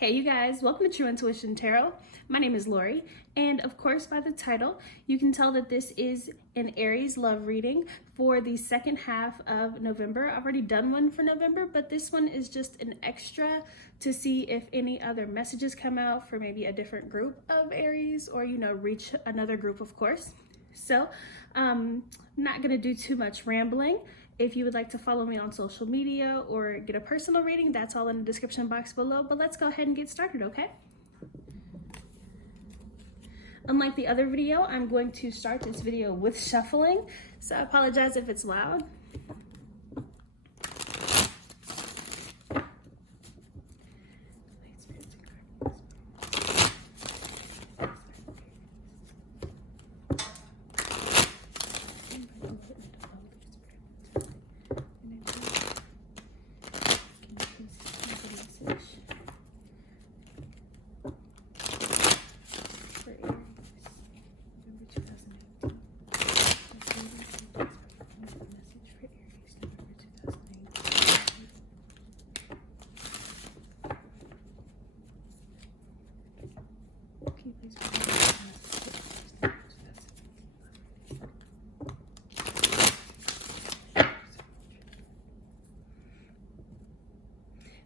Hey you guys, welcome to True Intuition Tarot. My name is Lori, and of course by the title, you can tell that this is an Aries love reading for the second half of November. I've already done one for November, but this one is just an extra to see if any other messages come out for maybe a different group of Aries or, reach another group, of course. So, I'm not gonna do too much rambling. If you would like to follow me on social media or get a personal reading, that's all in the description box below, but let's go ahead and get started, okay? Unlike the other video, I'm going to start this video with shuffling, so I apologize if it's loud.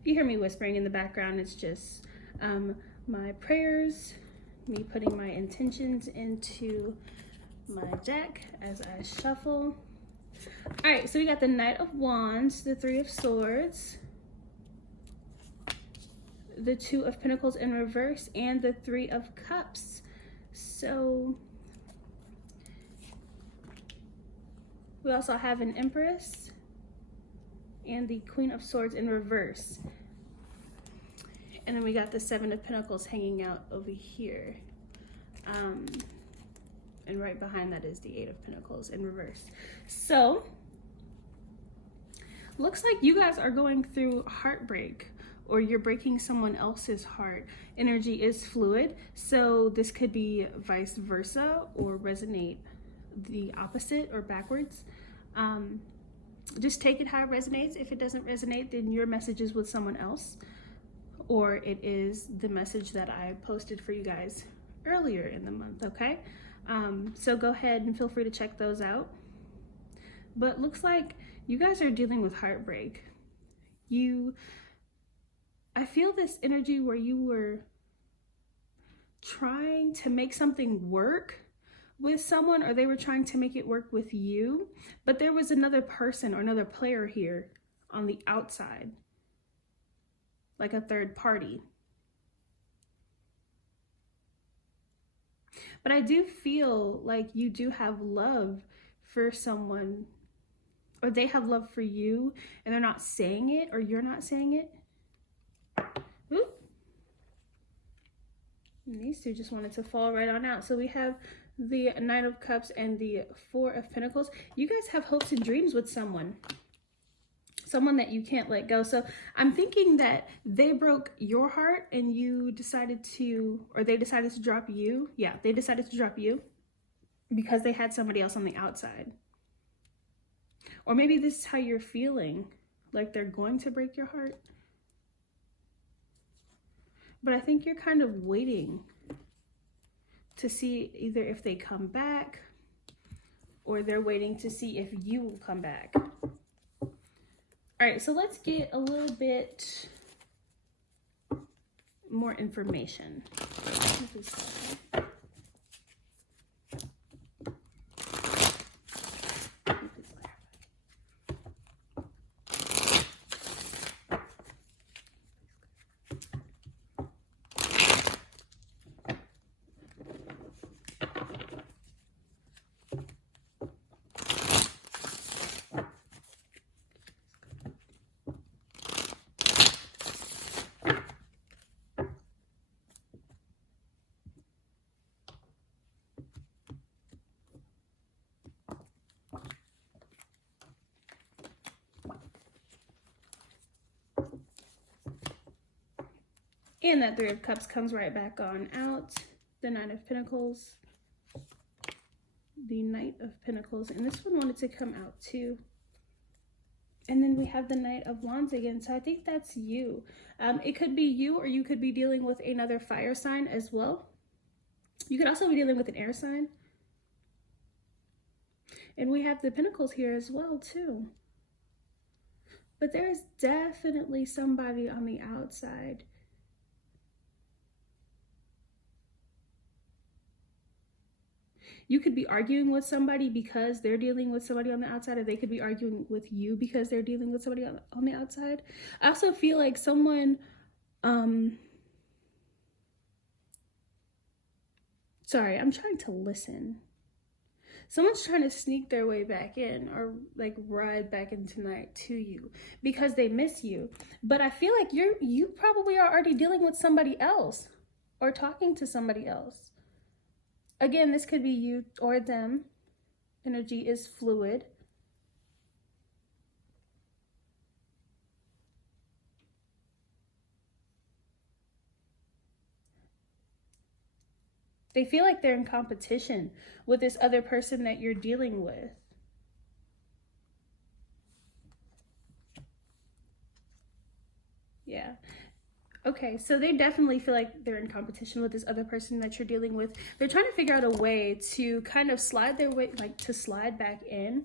If you hear me whispering in the background, it's just my prayers, me putting my intentions into my deck as I shuffle. All right, so we got the Knight of Wands, the Three of Swords, the Two of Pentacles in reverse, and the Three of Cups. So we also have an Empress and the Queen of Swords in reverse. And then we got the Seven of Pentacles hanging out over here. And right behind that is the Eight of Pentacles in reverse. So, looks like you guys are going through heartbreak, or you're breaking someone else's heart. Energy is fluid, so this could be vice versa or resonate the opposite or backwards. Just take it how it resonates. If it doesn't resonate, then your message is with someone else, or it is the message that I posted for you guys earlier in the month, okay? So go ahead and feel free to check those out. But looks like you guys are dealing with heartbreak. I feel this energy where you were trying to make something work with someone, or they were trying to make it work with you, but there was another person or another player here on the outside, like a third party. But I do feel like you do have love for someone, or they have love for you, and they're not saying it, or you're not saying it. Ooh. And these two just wanted to fall right on out. So we have the Nine of Cups and the Four of Pentacles. You guys have hopes and dreams with someone that you can't let go. So I'm thinking that they broke your heart and you decided to, or they decided to drop you. Yeah, they decided to drop you because they had somebody else on the outside. Or maybe this is how you're feeling, like they're going to break your heart. But I think you're kind of waiting to see either if they come back, or they're waiting to see if you will come back. All right, so let's get a little bit more information. And that Three of Cups comes right back on out. The Nine of Pentacles, the Knight of Pentacles, and this one wanted to come out too. And then we have the Knight of Wands again. So I think that's you. It could be you, or you could be dealing with another fire sign as well. You could also be dealing with an air sign. And we have the Pentacles here as well too. But there's definitely somebody on the outside. You could be arguing with somebody because they're dealing with somebody on the outside, or they could be arguing with you because they're dealing with somebody on the outside. I also feel like someone, sorry, I'm trying to listen. Someone's trying to sneak their way back in, or like ride back in tonight to you because they miss you. But I feel like you probably are already dealing with somebody else or talking to somebody else. Again, this could be you or them. Energy is fluid. They feel like they're in competition with this other person that you're dealing with. Yeah. Okay, so they definitely feel like they're in competition with this other person that you're dealing with. They're trying to figure out a way to kind of slide their way, like to slide back in,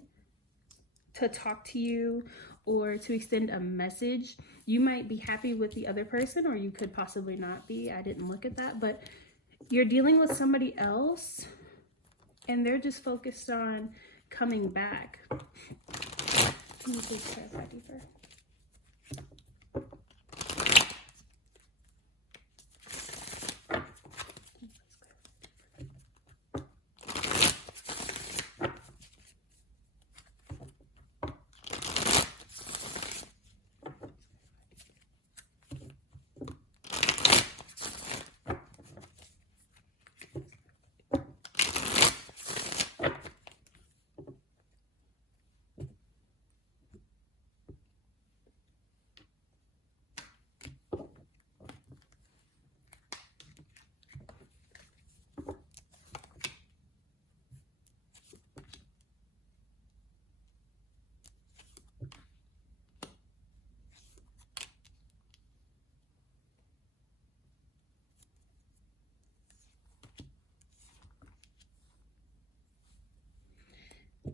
to talk to you, or to extend a message. You might be happy with the other person, or you could possibly not be. I didn't look at that, but you're dealing with somebody else and they're just focused on coming back. Can you please clarify deeper?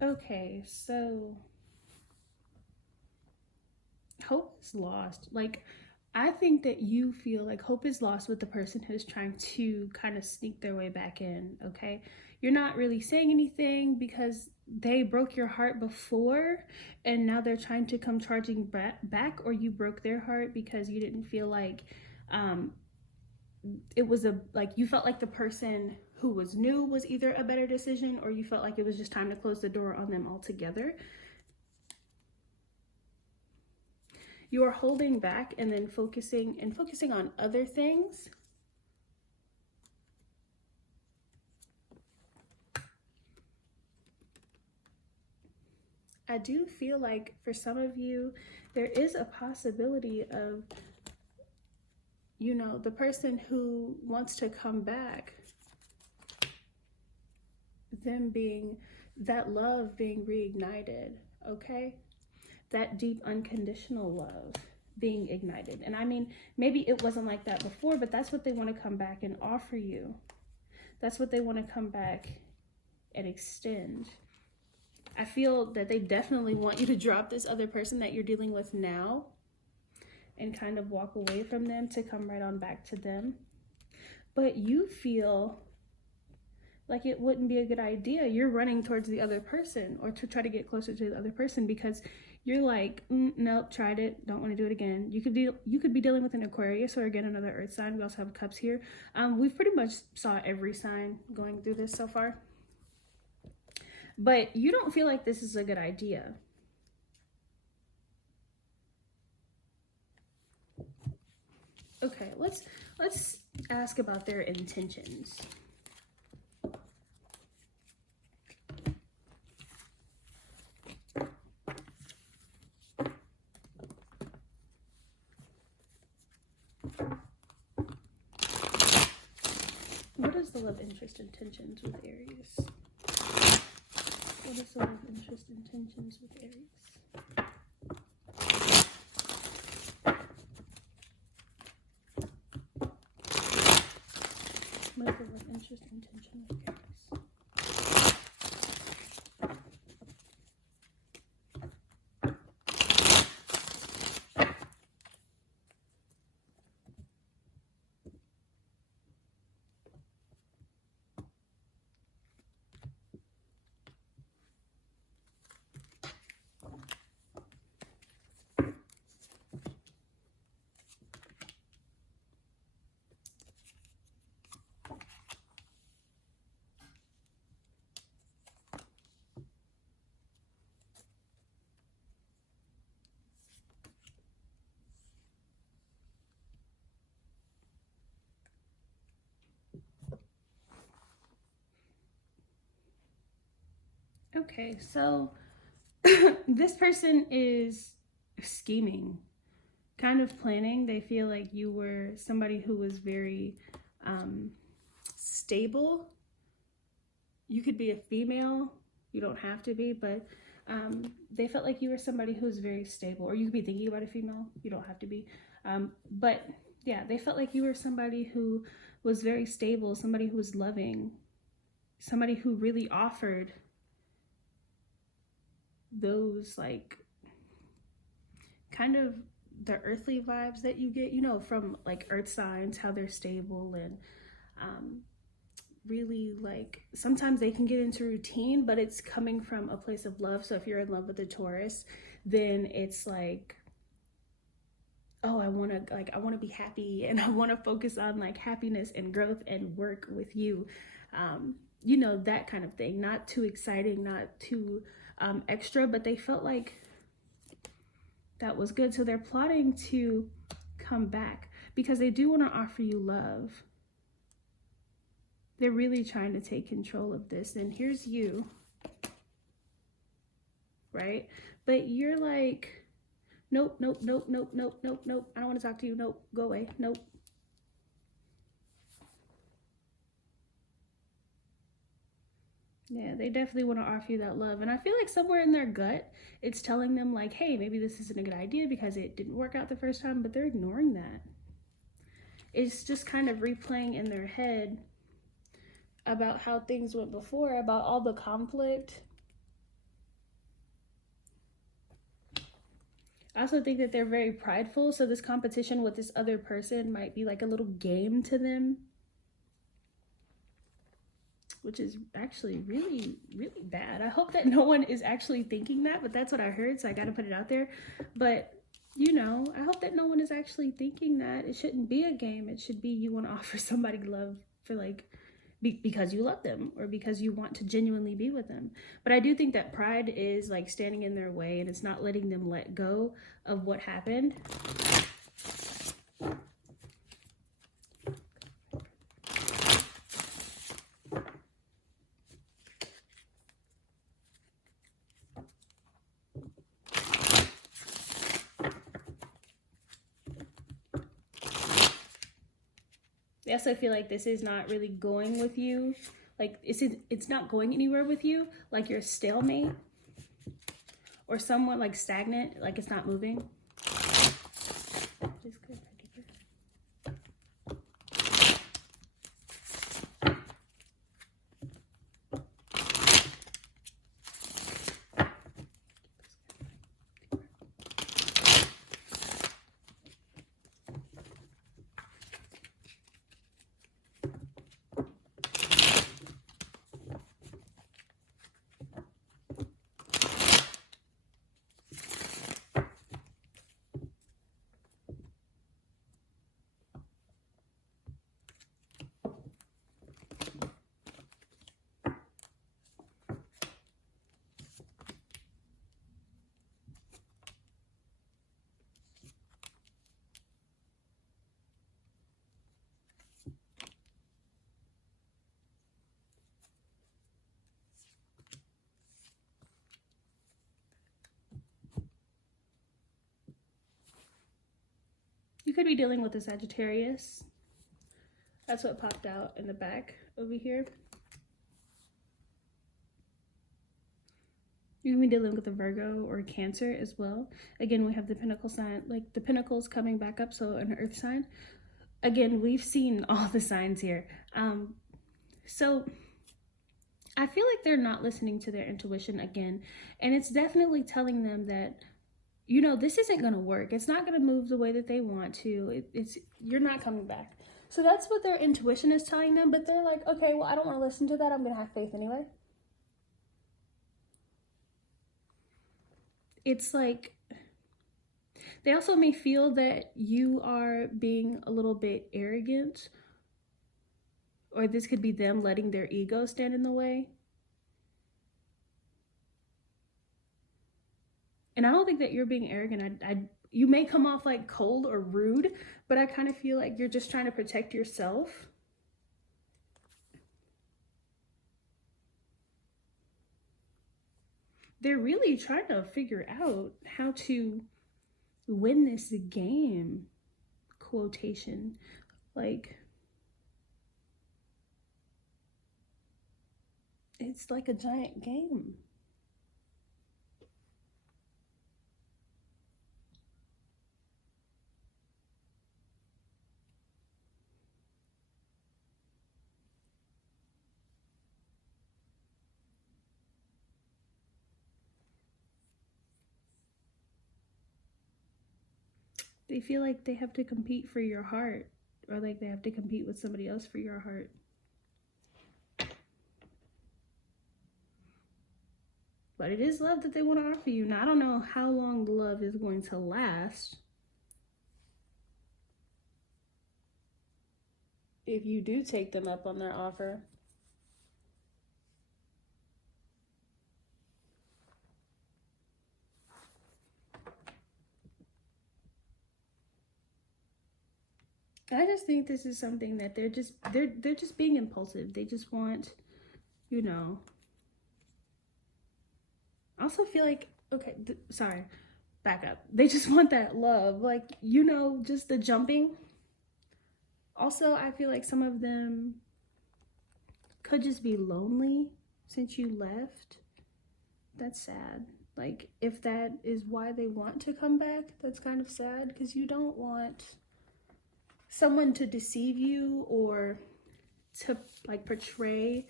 Okay, so hope is lost. Like, I think that you feel like hope is lost with the person who's trying to kind of sneak their way back in, okay? You're not really saying anything because they broke your heart before, and now they're trying to come charging back, or you broke their heart because you didn't feel like it was you felt like the person who was new was either a better decision, or you felt like it was just time to close the door on them altogether. You are holding back and then focusing on other things. I do feel like for some of you, there is a possibility of, you know, the person who wants to come back, them being, that love being reignited, okay? That deep unconditional love being ignited. And I mean, maybe it wasn't like that before, but that's what they want to come back and offer you. That's what they want to come back and extend. I feel that they definitely want you to drop this other person that you're dealing with now and kind of walk away from them to come right on back to them. But you feel like it wouldn't be a good idea. You're running towards the other person, or to try to get closer to the other person, because you're like, nope, tried it, don't want to do it again. You could be dealing with an Aquarius, or again another earth sign. We also have cups here. We've pretty much saw every sign going through this so far. But you don't feel like this is a good idea. Okay, let's ask about their intentions. What is the love interest intentions with Aries? What is the love interest intentions with Aries? level of interest and intention with Aries. Okay, so this person is scheming, kind of planning. They feel like you were somebody who was very stable. You could be a female, you don't have to be, but they felt like you were somebody who was very stable. Or you could be thinking about a female, you don't have to be. But yeah, they felt like you were somebody who was very stable, somebody who was loving, somebody who really offered those like kind of the earthly vibes that you get, you know, from like earth signs, how they're stable and really like sometimes they can get into routine, but it's coming from a place of love. So if you're in love with a Taurus, then it's like, oh, I want to be happy and I want to focus on like happiness and growth and work with you. You know, that kind of thing. Not too exciting, not too extra, but they felt like that was good. So they're plotting to come back because they do want to offer you love. They're really trying to take control of this. And here's you, right? But you're like, nope, nope, nope, nope, nope, nope, nope. I don't want to talk to you. Nope, go away. Nope. Yeah, they definitely want to offer you that love. And I feel like somewhere in their gut, it's telling them like, hey, maybe this isn't a good idea because it didn't work out the first time, but they're ignoring that. It's just kind of replaying in their head about how things went before, about all the conflict. I also think that they're very prideful. So this competition with this other person might be like a little game to them, which is actually really, really bad. I hope that no one is actually thinking that, but that's what I heard, so I got to put it out there. But, you know, I hope that no one is actually thinking that. It shouldn't be a game. It should be you want to offer somebody love for like, because you love them or because you want to genuinely be with them. But I do think that pride is like standing in their way and it's not letting them let go of what happened. I also feel like this is not really going with you. Like it's not going anywhere with you. Like you're a stalemate or somewhat like stagnant, like it's not moving. Just go deeper. You could be dealing with a Sagittarius. That's what popped out in the back over here. You can be dealing with a Virgo or a Cancer as well. Again, we have the Pentacle sign, like the Pentacles coming back up, so an Earth sign. again, we've seen all the signs here. So I feel like they're not listening to their intuition again. And it's definitely telling them that, you know, this isn't going to work. It's not going to move the way that they want to. You're not coming back. So that's what their intuition is telling them. But they're like, okay, well, I don't want to listen to that. I'm going to have faith anyway. It's like, they also may feel that you are being a little bit arrogant, or this could be them letting their ego stand in the way. And I don't think that you're being arrogant. You may come off like cold or rude, but I kind of feel like you're just trying to protect yourself. They're really trying to figure out how to win this game, quotation. Like, it's like a giant game. They feel like they have to compete for your heart, or like they have to compete with somebody else for your heart. But it is love that they want to offer you. Now, I don't know how long the love is going to last. If you do take them up on their offer. I just think this is something that they're just being impulsive. They just want, you know. I also feel like, okay, sorry, back up. They just want that love, like, you know, just the jumping. Also, I feel like some of them could just be lonely since you left. That's sad. Like, if that is why they want to come back, that's kind of sad, because you don't want someone to deceive you or to like portray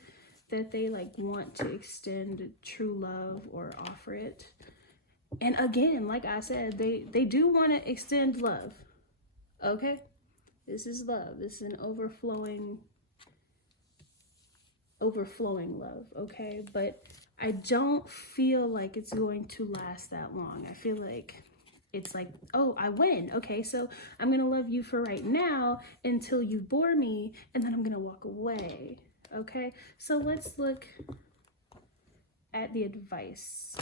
that they like want to extend true love or offer it. And again, like I said, they do want to extend love. Okay? This is love. This is an overflowing love, okay? But I don't feel like it's going to last that long. I feel like it's like, oh, I win. Okay, so I'm going to love you for right now until you bore me, and then I'm going to walk away. Okay, so let's look at the advice.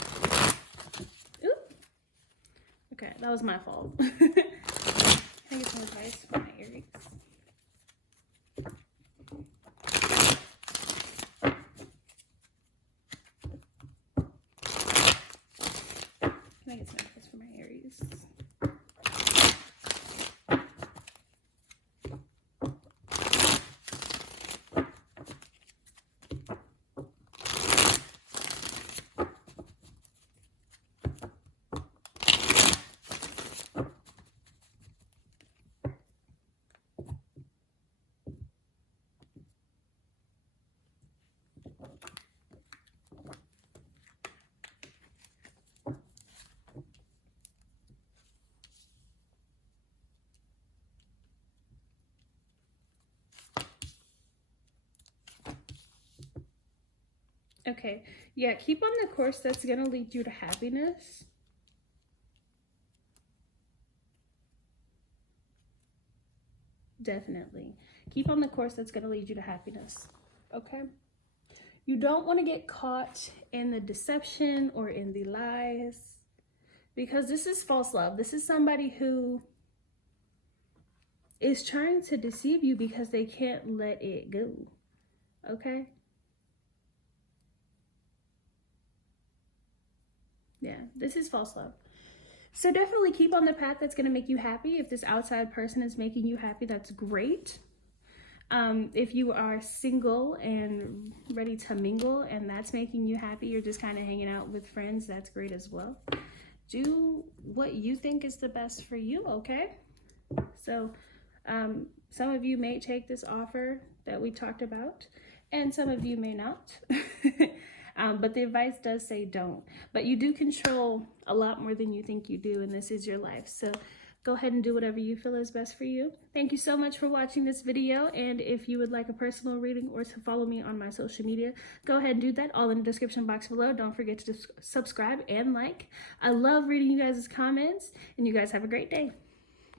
Oop. Okay, that was my fault. Can I get some advice for my Aries? Can I get some advice for my Aries? Okay, yeah, keep on the course that's going to lead you to happiness. Definitely. Keep on the course that's going to lead you to happiness. Okay? You don't want to get caught in the deception or in the lies, because this is false love. This is somebody who is trying to deceive you because they can't let it go. Okay? Yeah, this is false love. So definitely keep on the path that's going to make you happy. If this outside person is making you happy, that's great. If you are single and ready to mingle and that's making you happy, you're just kind of hanging out with friends, that's great as well. Do what you think is the best for you, okay? So Some of you may take this offer that we talked about, and some of you may not. But the advice does say don't. But you do control a lot more than you think you do, and this is your life. So go ahead and do whatever you feel is best for you. Thank you so much for watching this video. And if you would like a personal reading or to follow me on my social media, go ahead and do that, all in the description box below. Don't forget to subscribe and like. I love reading you guys' comments, and you guys have a great day.